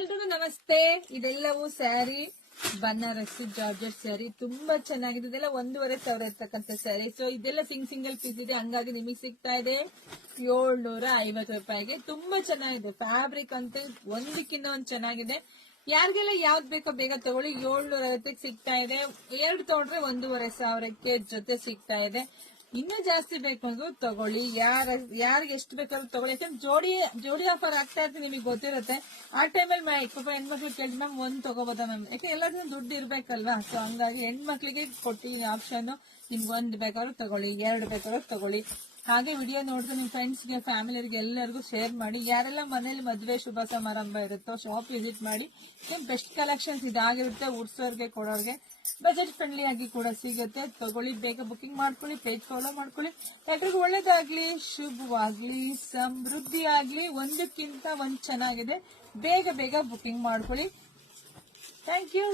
ಎಲ್ರಿಗೂ ನಮಸ್ತೆ. ಇದೆಲ್ಲವೂ ಸ್ಯಾರಿ ಬನಾರಸ್ ಜಾರ್ಜೆಟ್ ಸ್ಯಾರಿ ತುಂಬಾ ಚೆನ್ನಾಗಿದೆ. ಇದೆಲ್ಲ 1,500 ಇರ್ತಕ್ಕಂಥ ಸ್ಯಾರಿ. ಸೊ ಇದೆಲ್ಲ ಸಿಂಗಲ್ ಪೀಸ್ ಇದೆ, ಹಂಗಾಗಿ ನಿಮಗೆ ಸಿಗ್ತಾ ಇದೆ 750 ರೂಪಾಯಿಗೆ. ತುಂಬಾ ಚೆನ್ನಾಗಿದೆ. ಫ್ಯಾಬ್ರಿಕ್ ಅಂತ ಒಂದಕ್ಕಿಂತ ಒಂದ್ ಚೆನ್ನಾಗಿದೆ. ಯಾರಿಗೆಲ್ಲ ಯಾವ್ದು ಬೇಕೋ ಬೇಗ ತಗೊಳ್ಳಿ. 750 ಸಿಗ್ತಾ ಇದೆ. 2 ತಗೊಂಡ್ರೆ 1,500ಕ್ಕೆ ಜೊತೆ ಸಿಗ್ತಾ ಇದೆ. ಇನ್ನೂ ಜಾಸ್ತಿ ಬೇಕು ಅಂದ್ರೆ ತಗೊಳ್ಳಿ. ಯಾರಿಗೆ ಎಷ್ಟು ಬೇಕಾದ್ರೂ ತಗೊಳ್ಳಿ. ಯಾಕಂದ್ರೆ ಜೋಡಿ ಆಫರ್ ಆಗ್ತಾ ಇರ್ತೀನಿ, ನಿಮಗೆ ಗೊತ್ತಿರುತ್ತೆ. ಆ ಟೈಮಲ್ಲಿ ಪಾಪ ಹೆಣ್ಮಕ್ಳು ಕೇಳಿ ಮ್ಯಾಮ್ ಒಂದ್ ತಗೋಬೋದಾ ಮ್ಯಾಮ್, ಯಾಕೆ ಎಲ್ಲರಿಗೂ ದುಡ್ಡು ಇರ್ಬೇಕಲ್ವಾ. ಸೊ ಹಂಗಾಗಿ ಹೆಣ್ಮಕ್ಳಿಗೆ ಕೊಟ್ಟಿದ್ದೀನಿ ಆಪ್ಷನ್. ನಿಮ್ಗೆ 1 ಬೇಕಾದ್ರೂ ತಗೊಳ್ಳಿ, 2 ಬೇಕಾದ್ರೂ ತಗೊಳ್ಳಿ. ಹಾಗೆ ವಿಡಿಯೋ ನೋಡಿದ್ರೆ ನಿಮ್ ಫ್ರೆಂಡ್ಸ್ಗೆ ಫ್ಯಾಮಿಲಿಗೆ ಎಲ್ಲರಿಗೂ ಶೇರ್ ಮಾಡಿ. ಯಾರೆಲ್ಲ ಮನೇಲಿ ಮದುವೆ ಶುಭ ಸಮಾರಂಭ ಇರುತ್ತೋ ಶಾಪ್ ವಿಸಿಟ್ ಮಾಡಿ. ಬೆಸ್ಟ್ ಕಲೆಕ್ಷನ್ಸ್ ಇದಾಗಿರುತ್ತೆ. ಉಡ್ಸೋರ್ಗೆ ಕೊಡೋರ್ಗೆ ಬಜೆಟ್ ಫ್ರೆಂಡ್ಲಿ ಆಗಿ ಕೂಡ ಸಿಗುತ್ತೆ. ತಗೊಳ್ಳಿ, ಬೇಗ ಬುಕಿಂಗ್ ಮಾಡ್ಕೊಳ್ಳಿ, ಪೇಜ್ ಫಾಲೋ ಮಾಡ್ಕೊಳ್ಳಿ. ಎಲ್ರಿಗೂ ಒಳ್ಳೇದಾಗ್ಲಿ, ಶುಭವಾಗ್ಲಿ, ಸಮೃದ್ಧಿ ಆಗ್ಲಿ. ಒಂದಕ್ಕಿಂತ ಒಂದ್ ಚೆನ್ನಾಗಿದೆ. ಬೇಗ ಬುಕಿಂಗ್ ಮಾಡ್ಕೊಳ್ಳಿ. Thank you.